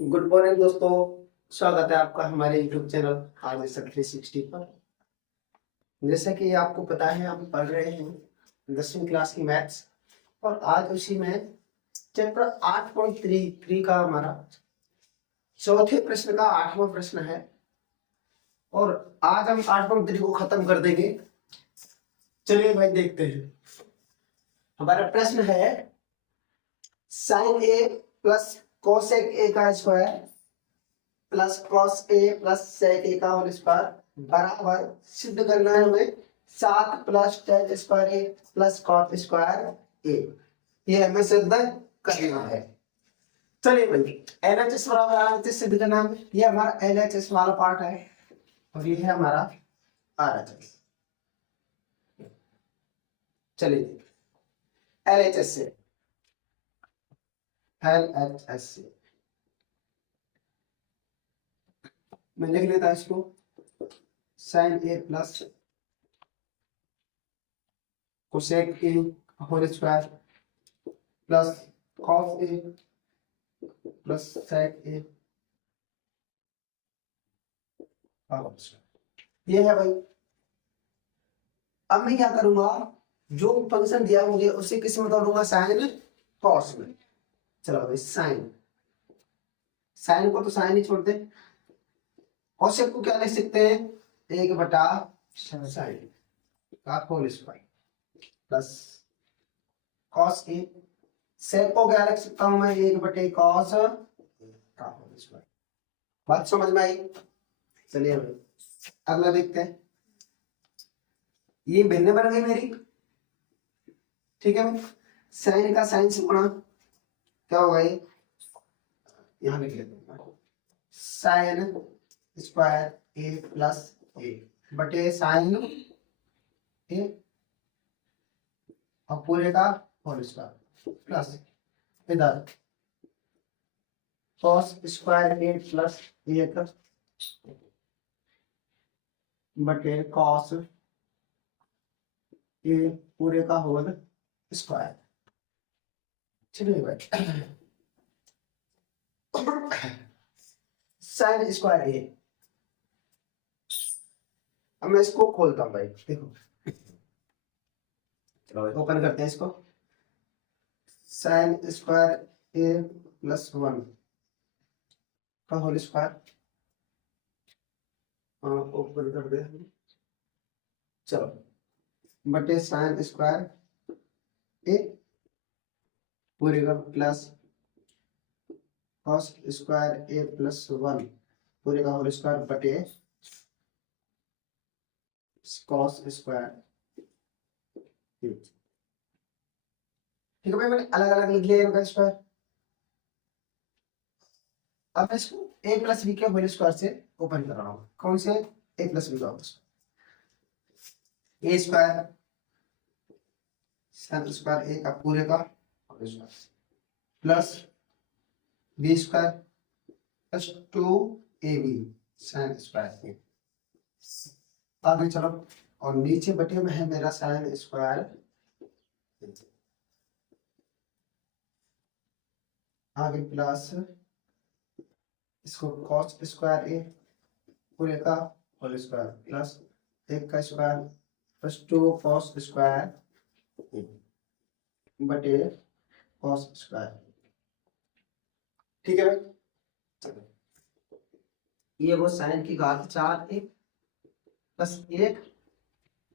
Good morning दोस्तों। स्वागत है आपका हमारे यूट्यूब चैनल आर 360 पर। जैसा कि आपको पता है, हम पढ़ रहे हैं 10वीं क्लास की मैथ्स और आज उसी में चैप्टर 8.3 का हमारा चौथे प्रश्न का 8वां प्रश्न है और आज हम 8.3 को खत्म कर देंगे। चलिए भाई देखते हैं। हमारा प्रश्न है sine A plus cosec A का square plus cos A plus sec A का होल स्क्वायर बराबर सिद्ध करना है हमें 7 plus tan square A plus cot square A. ये हमें सिद्ध करना है। चलिए भाई LHS बराबर RHS सिद्ध करना है। ये हमारा LHS वाला पार्ट है और ये है हमारा RHS। चलिए LHS से मैं लिख लेता इसको sine A plus cosec A whole square plus cos A plus sec A. ये है भाई। अब मैं क्या करूंगा, जो फंक्शन दिया मुझे उसे किस में तोड़ूंगा, साइन कॉस में। चलो भाई साइन साइन को तो साइन ही छोड़ दे। कोसेक को क्या लिख सकते हैं, 1/साइन का होल स्क्वायर प्लस कॉस ए। सेक को क्या लिख सकता हूं मैं, 1/कॉस का होल स्क्वायर। बात समझ में आई। चलिए भाई अगला देखते हैं। ये भिन्न बन गई मेरी, ठीक है। साइन का साइन से गुणा क्या होगा, ये यहां लिख लेते हैं साइन स्क्वायर ए प्लस ए बटे साइन ए और पूरे का होल स्क्वायर प्लस इधर कॉस स्क्वायर ए प्लस ए बटे कॉस ए पूरे का होल स्क्वायर। चलिए भाई साइन स्क्वायर ए। अब मैं इसको खोलता हूं भाई, देखो। चलो ओपन करते हैं इसको। साइन स्क्वायर ए प्लस 1 का होल स्क्वायर ओपन कर दे। चलो बटे साइन स्क्वायर ए पूरे का plus cos square A plus 1 पूरे का होल स्क्वायर बटे कॉस स्क्वायर। ठीक है भाई, मैंने अलग अलग लिख लिया इनका स्क्वायर। अब मैं इसको ए प्लस बी के होल स्क्वायर से ओपन कर रहा हूँ। कौन से, ए प्लस बी का whole square. A square sine square A का पूरे का whole square plus B square plus 2ab sine square A. आगे चलो और नीचे बटे में है मेरा साइन स्क्वायर। आगे प्लस इसको कॉस स्क्वायर ए पूरे का होल स्क्वायर प्लस 1 का स्क्वायर प्लस 2 कॉस स्क्वायर बटे कॉस स्क्वायर। ठीक है भाई। चलो ये वो साइन की घात 4 ए प्लस 1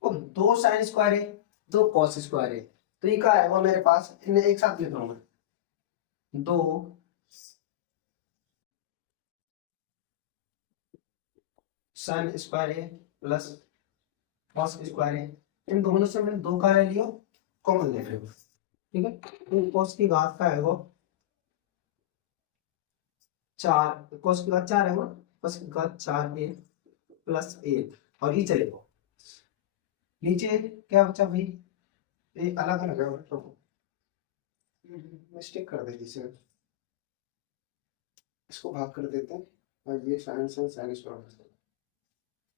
और 2 साइन स्क्वायर है 2 कॉस स्क्वायर है। तो ये क्या है वो मेरे पास, इन्हें एक साथ लिख रहा हूं मैं। 2 साइन स्क्वायर है प्लस कॉस स्क्वायर है। इन दोनों से मैंने 2 का ले लियो, कॉमन ले लियो। ठीक है, तो कॉस की घात का है वो 4, कॉस की घात 4 है वो, कॉस की घात 4 ए प्लस 1 और ये चलेगा। नीचे क्या बचा भाई, ये अलग अलग है तो मिस्टेक कर देगी इसे, इसको भाग कर देते हैं और ये साइन से साइन स्क्वायर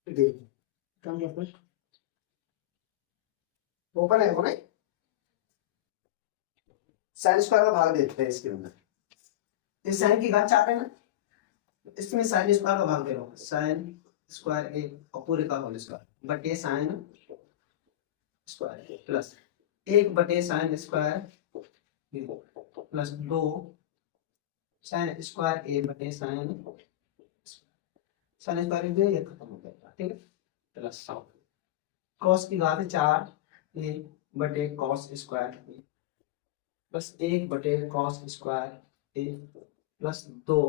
देख कम मतलब ओपन है वो नहीं, साइन स्क्वायर का भाग देते हैं इसके अंदर। इस साइन की घात 4 है ना, इसमें साइन स्क्वायर का भाग दे रहा हूँ, साइन स्क्वायर ए और पूरे का होल स्क्वायर बटे साइन स्क्वायर प्लस 1 बटे sine square plus 2 sine square A बटे साइन स्क्वायर ए ये खत्म हो जाएगा, ठीक है। प्लस कॉस की घात 4 ए बटे कॉस स्क्वायर ए प्लस 1 बटे cos square A plus 2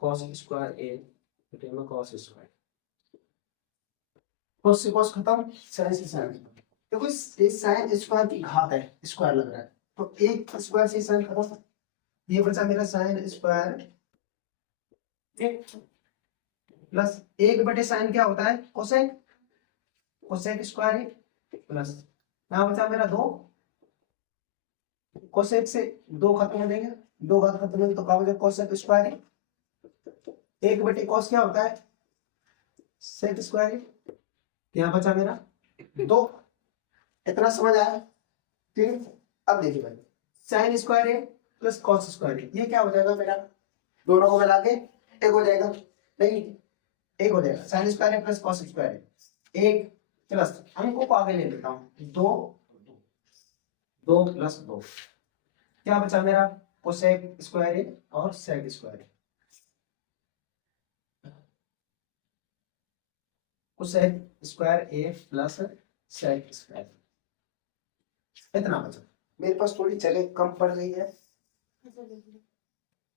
cos square A बटे में कॉस स्क्वायर। कॉस से कॉस खत्म, साइन से साइन। देखो इस साइन स्क्वायर की घात है, स्क्वायर लग रहा है तो एक स्क्वायर से साइन खत्म, ये बचा मेरा साइन स्क्वायर प्लस 1 बटे साइन क्या होता है कोसेक, कोसेक स्क्वायर प्लस यहाँ बचा मेरा 2, कोसेक से 2 खत्म हो जाएंगे, 2 घात खत्म होगी तो क्या हो जाएगा कोसेक स्क्वायर 1 बटे कॉस क्या होता है सेक स्क्वायर, यहाँ बचा मेरा 2। इतना समझ आया, ठीक है। अब देखिए भाई sign square A plus cos square A, ये क्या हो जाएगा मेरा, दोनों को मिला के एक हो जाएगा, नहीं एक हो जाएगा, sign square A plus cos square ए, एक प्लस अंकों को आगे ले लेता हूँ, 2 2 प्लस 2 क्या बचा मेरा कोसेक स्क्वायर ए और sec square A, cosec square A plus sec square, इतना बचा। मेरे पास थोड़ी जगह कम पड़ गई है,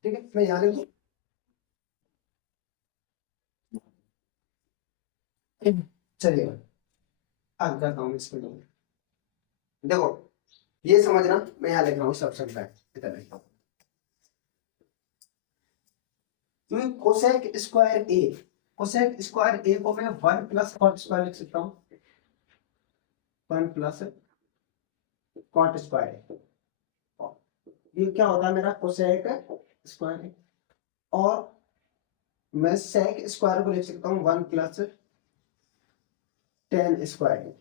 ठीक है, मैं यहाँ लिख दूं, चलिए अब करता हूँ इसमें। देखो ये समझना, मैं यहाँ लिख रहा हूँ सब समझा इतना लिखता हूँ, कोसेक स्क्वायर ए, कोसेक स्क्वायर ए को मैं 1 प्लस कॉट स्क्वायर लिख सकता हूँ, 1 प्लस कॉट स्क्वायर, ये क्या होता है मेरा कोसेक स्क्वायर, और मैं सेक स्क्वायर को लिख सकता हूँ 1 plus tan square,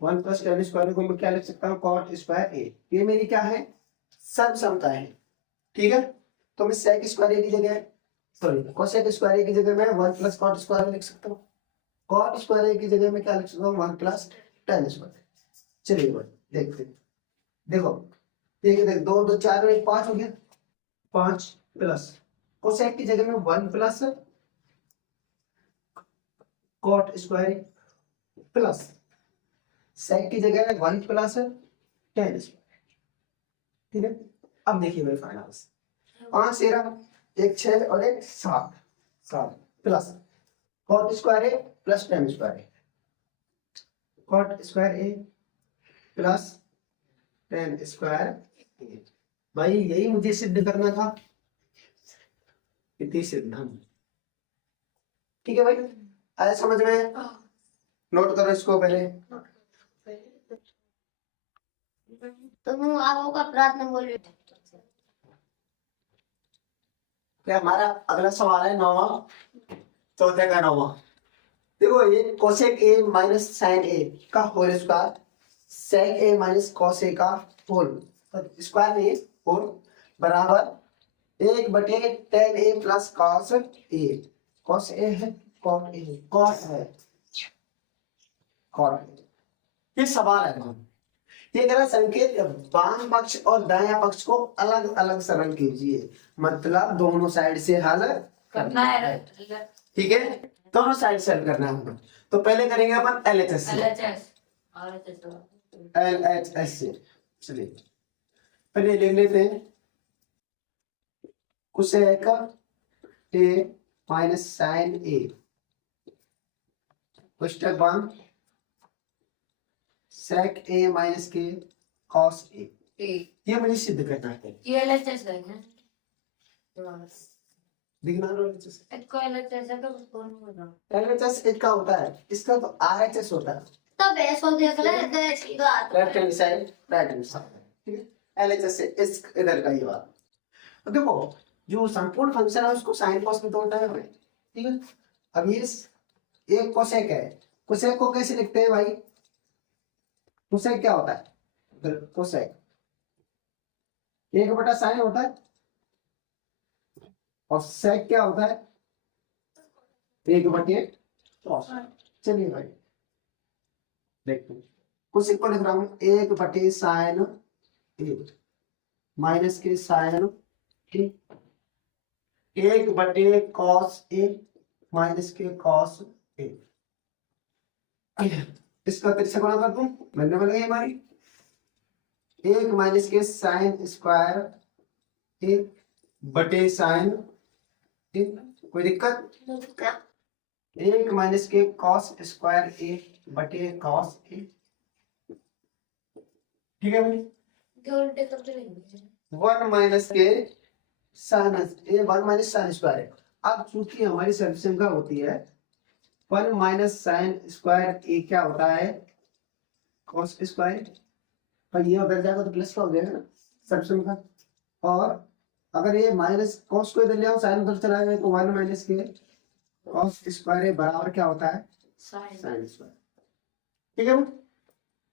1 plus tan square को मैं क्या लिख सकता हूँ कॉट स्क्वायर ए, ये मेरी क्या है सर्व समता है, ठीक है। तो मैं सेक स्क्वायर ए की जगह सॉरी कोसेक स्क्वायर ए की जगह मैं 1 प्लस कॉट स्क्वायर लिख सकता हूँ, कॉट स्क्वायर ए की जगह मैं क्या लिख सकता हूँ 1 प्लस टेन स्क्वायर। चलिए देखते हैं, देखो देख 2 2 4 1 5 हो गया, 5 प्लस कोसेक की जगह में 1 plus cot square plus sec की जगह में 1 प्लस टेन स्क्वायर, ठीक है। अब देखिए मेरे फाइनल्स 5 13 1 6 और 1 7 7 plus cot square A plus tan square, cot square A plus tan square, भाई यही मुझे सिद्ध करना था, इतनी सिद्धांत, ठीक है भाई, आया समझ में, नोट करो इसको पहले। तुम आपका प्रार्थना बोल रहे थे, क्या हमारा अगला सवाल है 9वां, चौथे का 9वां। देखो ये कोसेक ए माइनस साइन ए का whole square, sec A minus cos A का होल स्क्वायर नहीं होल बराबर 1 बटे ten A plus cos A, cos A है कॉट ए, कॉट है कॉट, ये सवाल है। ये कह रहा संकेत बाम पक्ष और दायां पक्ष को अलग अलग सरल कीजिए, मतलब दोनों साइड से हल करना है, ठीक है, दोनों साइड से हल करना है। तो पहले करेंगे अपन LHS से, चलिए पहले लिख लेते हैं cosec A minus sine A, step 1 sec A minus के कॉस ए, ये मुझे सिद्ध करना है, ये LHS है दिखना LHS है तो कौन बोल रहा है, LHS एक का होता है, इसका तो RHS होता है, तब ऐसा देख ले left hand side right hand side, ठीक है। LHS से इस इधर का ये वाला, तो देखो जो संपूर्ण फंक्शन है उसको साइन कॉस में तोड़ना है हमें, ठीक है। अब ये एक कोसेक है, कोसेक को कैसे लिखते हैं भाई, कोसेक क्या होता है, कोसेक 1 बटा साइन होता है, और sec क्या होता है? 1/cos। चलिए भाई देखते हैं, कुछ इक्वल लिख रहा हूँ, 1/sin A माइनस के sin A, 1/cos A minus के cos A। इसका तिरछा गुणा कर दूं, बनने वाली है हमारी 1 माइनस के साइन स्क्वायर A बटे साइन A। कोई दिक्कत? 1 माइनस के cos स्क्वायर A बटे cos A। ठीक है भाई, 1 माइनस के sine A 1 minus sine square है। अब चूंकि हमारी सॉल्यूशन का होती है 1 माइनस साइन स्क्वायर A क्या होता है? cos स्क्वायर, पर ये उधर जाएगा तो प्लस का हो जाएगा ना सॉल्यूशन का। और अगर ये माइनस cos को इधर ले आओ, साइन उधर चला जाए तो 1 माइनस के cos स्क्वायर बराबर क्या होता है? Sine square. ठीक है,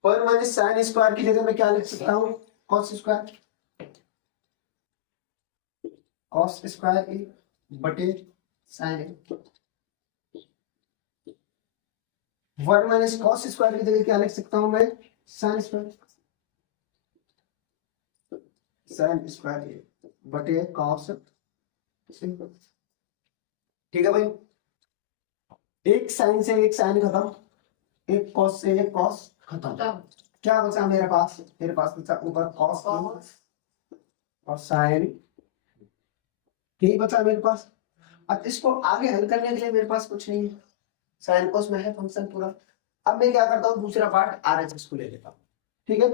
1 माइनस साइन स्क्वायर की जगह मैं क्या लिख सकता हूँ? cos square, cos square A बटे sine A। 1 minus cos square की जगह क्या लिख सकता हूँ मैं? Sine square, sine square A बटे cos। ठीक है भाई, एक साइन से एक साइन खत्म, एक cos से एक cos खत्म। क्या बचा मेरे पास? मेरे पास बचा ऊपर cos और साइन, यही बचा मेरे पास। अब इसको आगे हल करने के लिए मेरे पास कुछ नहीं है, साइन कोस में है फंक्शन पूरा। अब मैं क्या करता हूँ, दूसरा पार्ट RHS को ले लेता हूँ। ठीक है,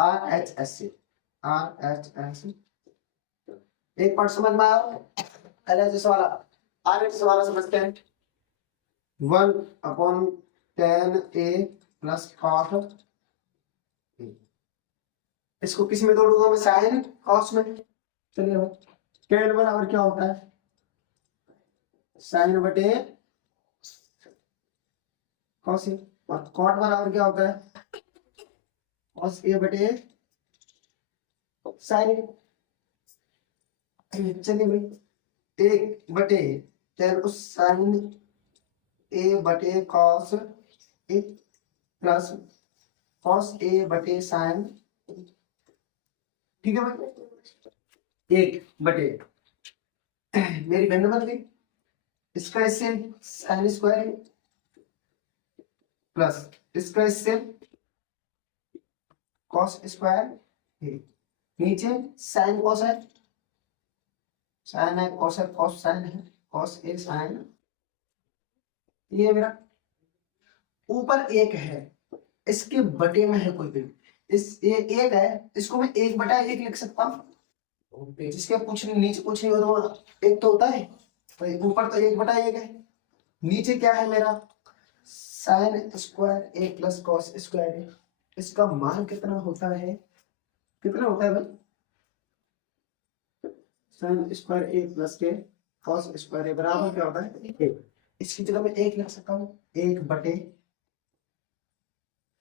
RHS से RHS एक पार्ट समझ में आया, LHS वाला। RHS वाला समझते हैं, 1/10A प्लस cot। इसको किस में तोड़ूंगा मैं? साइन कॉस में। चलिए भाई, tan बराबर क्या होता है? साइन बटे कॉस ए, और कॉट बराबर क्या होता है? कॉस ए बटे साइन ए। चलिए भाई, 1/tan को साइन ए बटे कॉस ए प्लस कॉस ए बटे साइन। ठीक है भाई, 1/, मेरी भिन्न बन गई, इसका इससे साइन स्क्वायर प्लस इसका इससे कॉस स्क्वायर, नीचे साइन कॉस है, साइन है कॉस है, कॉस साइन है, कॉस ए साइन। ये मेरा ऊपर एक है, इसके बटे में है कोई भी, इस ये एक है, इसको मैं 1/1 लिख सकता हूँ। जिसके कुछ नहीं, नीचे कुछ नहीं हो तो एक तो होता है, तो ऊपर तो 1/1 है, नीचे क्या है मेरा? Sine square A plus cos square ए। इसका मान कितना होता है? कितना होता है भाई? साइन स्क्वायर ए प्लस के कॉस स्क्वायर ए बराबर क्या होता है? 1। इसकी जगह मैं 1 लिख सकता हूँ, 1/,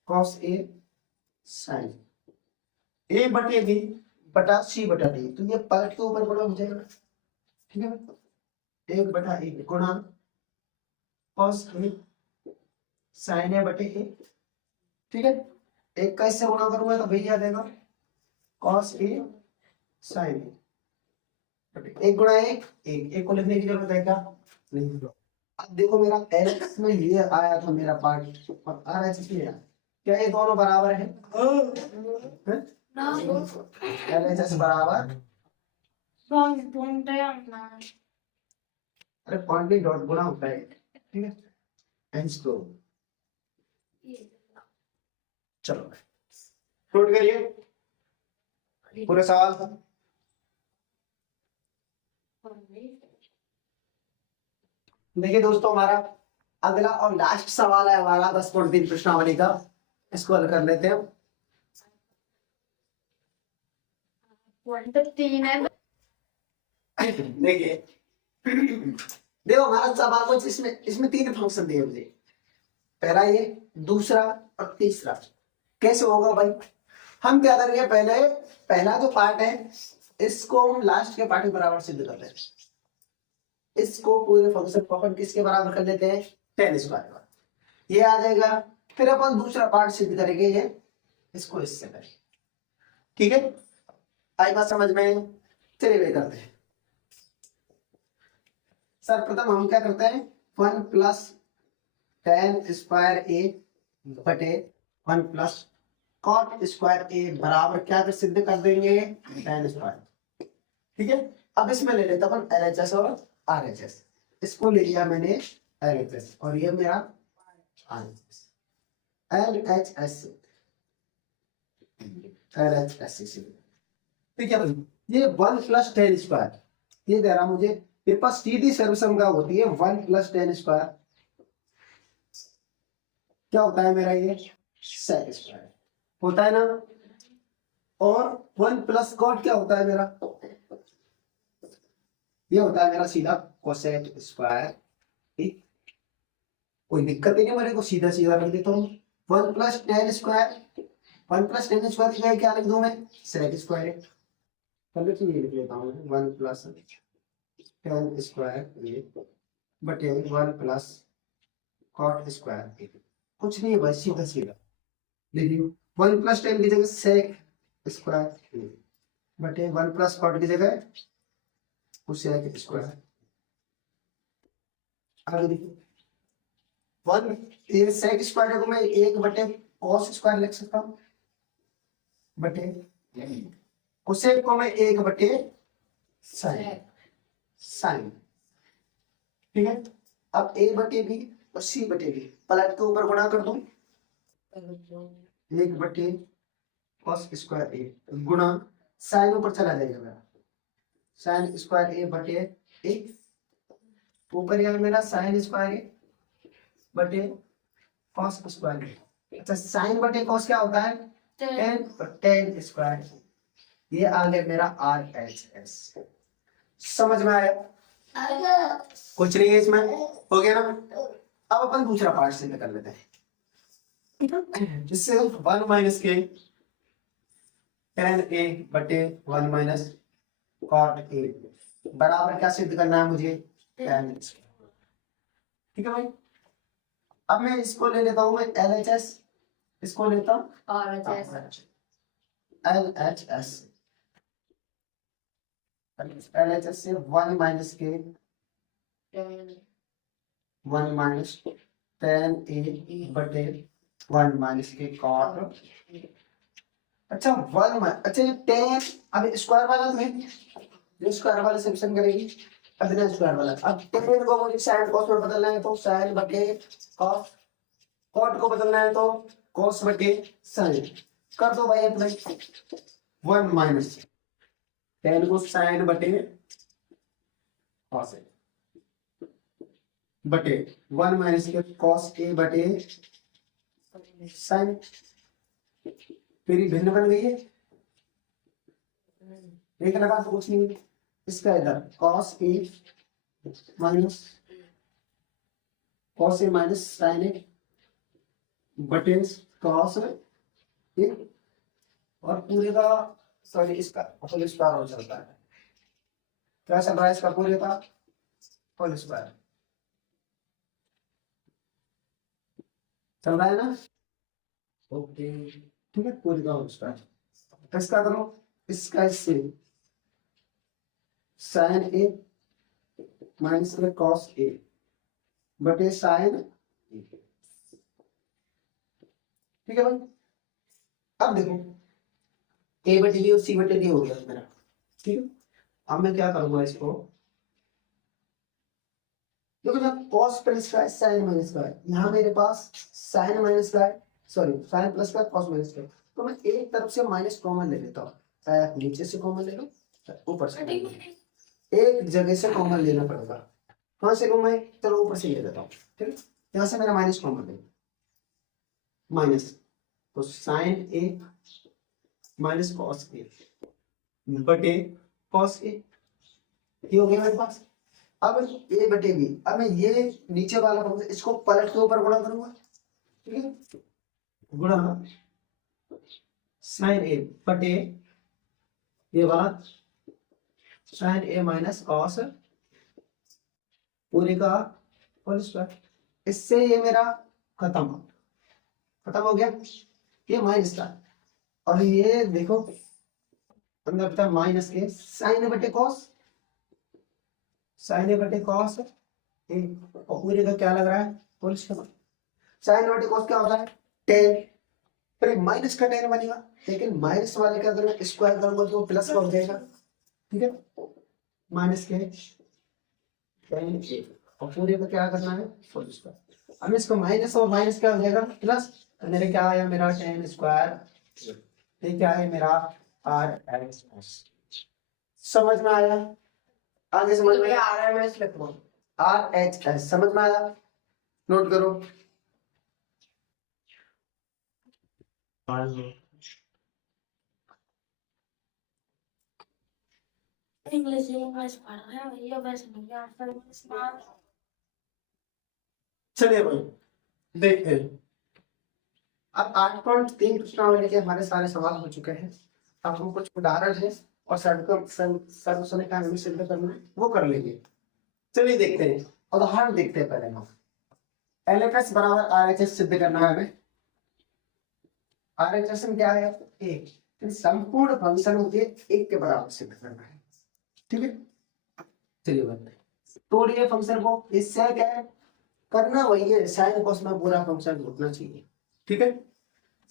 कॉस ए साइन A/B बटा C/D। तो ये पलट के ऊपर बड़ा हो जाएगा। ठीक है, 1/A गुणा कॉस ए साइन A बटे A। ठीक है, एक का इससे गुणा करूंगा तो भैया देगा कॉस ए साइन ए। 1 गुणा 1 1 को लिखने की जरूरत है क्या? नहीं। अब देखो मेरा LHS में ये आया था मेरा पार्ट, और RHS में आया, क्या ये दोनों बराबर है? LHS बराबर, अरे पॉइंट नहीं डॉट गुणा होता है। ठीक है, एंस तो चलो नोट करिए पूरे सवाल। देखिए दोस्तों, हमारा अगला और लास्ट सवाल है हमारा 10.3 प्रश्नावली का, इसको हल कर लेते हैं। देखिए देखो हमारा सवाल कुछ इसमें 3 फंक्शन दिए मुझे, पहला ये, दूसरा और तीसरा। कैसे होगा भाई? हम क्या करेंगे, पहले पहला जो पार्ट है इसको हम लास्ट के पार्ट के बराबर सिद्ध कर लेंगे। इसको पूरे फंक्शन को अपन किसके बराबर कर लेते हैं, tan स्क्वायर का, ये आ जाएगा। फिर अपन दूसरा पार्ट सिद्ध करेंगे, ये इसको इससे करेंगे, ठीक है। आई बात समझ में, चलिए वे करते हैं। सर्वप्रथम हम क्या करते हैं, 1 प्लस tan स्क्वायर ए बटे 1 प्लस कॉट स्क्वायर ए बराबर क्या कर सिद्ध कर देंगे, tan स्क्वायर, ठीक है। अब इसमें ले लेते अपन LHS और RHS, इसको ले लिया मैंने LHS और ये मेरा RHS, LHS ठीक है भाई। ये 1 प्लस tan स्क्वायर ये दे रहा मुझे, मेरे पास सीधी सर्वसंख्या होती है 1 प्लस tan स्क्वायर, क्या होता है मेरा, ये sec स्क्वायर होता है ना, और 1 प्लस कॉट क्या होता है मेरा, ये होता है मेरा सीधा कोसेक स्क्वायर, ठीक। कोई दिक्कत ही नहीं, मेरे को सीधा सीधा कर देता हूँ। 1 plus tan square, 1 plus tan square की जगह क्या लिख दूं मैं, sec स्क्वायर, पहले तो ये लिख लेता हूँ 1 प्लस tan स्क्वायर ये बटे 1 प्लस कॉट स्क्वायर, कुछ नहीं है भाई, सीधा सीधा लिखिए। 1 प्लस tan की जगह sec स्क्वायर बटे 1 प्लस कॉट की जगह sec स्क्वायर, आगे देखिए 1 ये sec स्क्वायर को मैं 1 बटे cos स्क्वायर लिख सकता हूँ, बटे कोसेक को मैं 1 बटे साइन, ठीक है। अब a बटे b और c बटे b पलट के ऊपर गुणा कर दूं, 1 बटे cos स्क्वायर a गुणा साइन ऊपर चला जाएगा मेरा, साइन स्क्वायर a बटे a, ऊपर यार मेरा साइन स्क्वायर a बटे cos स्क्वायर a। अच्छा साइन बटे cos क्या होता है, tan स्क्वायर, ये आ गया मेरा RHS, समझ में आया, कुछ नहीं है इसमें, हो गया ना। अब अपन दूसरा पार्ट से कर लेते हैं, जिससे 1 माइनस के tan a बटे 1 माइनस cot a बराबर क्या सिद्ध करना है मुझे, tan स्क्वायर, ठीक है भाई। अब मैं इसको ले लेता हूँ मैं LHS, इसको लेता हूँ LHS, LHS से 1 माइनस के 1 माइनस tan a बटे 1 माइनस के cot, अच्छा 1 अच्छा ये tan, अब स्क्वायर वाला तो है, जो स्क्वायर वाला सेक्शन करेगी, अब बिना स्क्वायर वाला, अब tan को मुझे sin cos में बदलना है तो sin बटे cos, cot को बदलना है तो cos बटे sin, कर दो भाई अप्लाई। 1 माइनस tan को sin बटे cos बटे 1 माइनस के cos a बटे sin, मेरी भिन्न बन गई है, एक लगा तो कुछ नहीं, इसका इधर cos a minus sin a बटे cos a, और पूरे का सॉरी इसका होल स्क्वायर हो चलता है, क्या चल रहा है इसका पूरे का होल स्क्वायर चल रहा है ना, ओके ठीक है, पूरे का होल स्क्वायर, इसका करो, इसका इससे sin a minus cos a बटे sin, ठीक है भाई। अब देखो a बटे d और c बटे d हो गया मेरा, ठीक है। अब मैं क्या करूंगा इसको, देखो जब cos प्लस का sin माइनस का है, यहाँ मेरे पास sin माइनस का है, सॉरी sin प्लस का cos माइनस का, तो मैं एक तरफ से माइनस कॉमन ले लेता हूँ, चाहे आप नीचे से कॉमन ले लो ऊपर से, एक जगह से कॉमन लेना पड़ेगा, कहाँ से लूँ मैं, चलो ऊपर से ले लेता हूँ, ठीक है। यहाँ से मेरा माइनस कॉमन ले, माइनस तो sin a minus cos a बटे cos a, ये हो गया मेरे पास। अब a बटे b, अब मैं ये नीचे वाला फंक्शन इसको पलट के ऊपर गुणा करूंगा, ठीक है, गुणा sin a बटे ये वाला sin a माइनस cos पूरे का होल स्क्वायर। इससे ये मेरा खत्म हो गया, ये माइनस का। और ये देखो अंदर बता माइनस के साइन बटे कॉस, साइन बटे कॉस ए, और पूरे का क्या लग रहा है होल स्क्वायर। साइन बटे कॉस क्या होता है टेन, फिर माइनस का टेन बनेगा, लेकिन माइनस वाले का अगर स्क्वायर करूंगा तो प्लस का हो जाएगा, ठीक है। माइनस के टेन ए, और पूरे का क्या करना है होल स्क्वायर। अब इसको माइनस और माइनस क्या हो जाएगा प्लस, तो मेरे क्या आया मेरा टेन स्क्वायर, ये क्या है मेरा आर एच। समझ में आया, आगे समझ में आर एम एस लिख लो। आर एच एस समझ में आया, नोट करो। इंग्लिश पढ़ रहे हैं भैया, वैसे नहीं आता इंग्लिश में। चलिए भाई देखते हैं। अब 8.3 प्रश्नावली के हमारे सारे सवाल हो चुके हैं। अब हम कुछ उदाहरण है और सर्वसमय का हमें सिद्ध करना है वो कर लेंगे। चलिए देखते हैं, उदाहरण देखते हैं। पहले हम LHS बराबर RHS सिद्ध करना है हमें। RHS में क्या है एक, फिर संपूर्ण फंक्शन होती है एक के बराबर सिद्ध करना है, ठीक है। चलिए बताते हैं, तोड़िए फंक्शन को। इससे क्या है करना वही है, साइन कोस में पूरा फंक्शन होना चाहिए, ठीक है।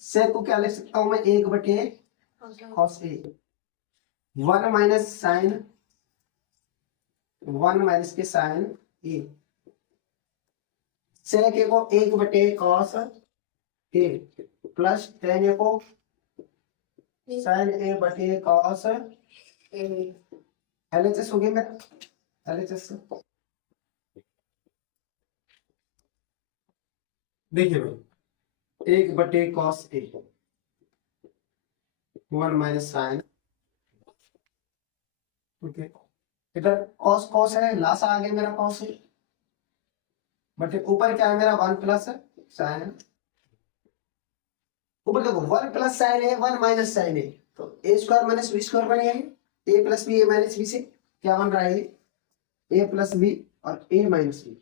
से को क्या लिख सकता हूं मैं एक बटे cos A, one minus sine, one minus के साइन ए, सेक ए को एक बटे cos A plus tan A को साइन ए बटे कॉस ए। एलएचएस हो गया मेरा, एलएचएस देखिए भाई एक बटे cos A, one minus sign, okay. इधर कॉस कॉस है, लासा आ गया मेरा कॉस है, बटे ऊपर क्या है मेरा वन प्लस साइन, ऊपर देखो वन प्लस साइन है वन माइनस साइन है, तो ए स्क्वायर माइनस बी स्क्वायर बनेगा, ए प्लस बी ए माइनस बी से क्या बन रहा है ए प्लस बी और ए माइनस बी,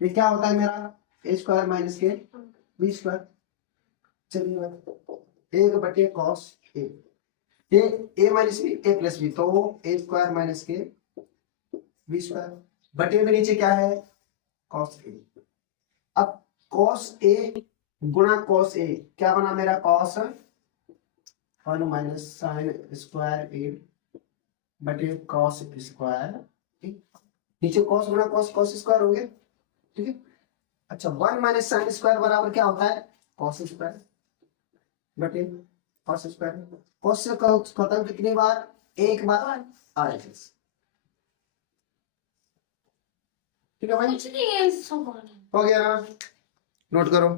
ये क्या होता है मेरा ए स्क्वायर माइनस के बी स्क्वायर। चलिए एक बटे कॉस ए माइनस बी ए प्लस बी, तो ए स्क्वायर माइनस के बी स्क्वायर बटे में नीचे क्या है कॉस ए। अब कॉस ए गुणा कॉस ए क्या बना मेरा cos one minus sine square A बटे कॉस स्क्वायर, नीचे कॉस गुणा कॉस कॉस स्क्वायर हो गया, ठीक है। अच्छा वन माइनस साइन स्क्वायर बराबर क्या होता है कॉस स्क्वायर बटे कॉस स्क्वायर। कॉस से खत्म कितनी बार एक बार आ जाए, ठीक है भाई, कुछ नहीं है, सब हो गया ना, नोट करो।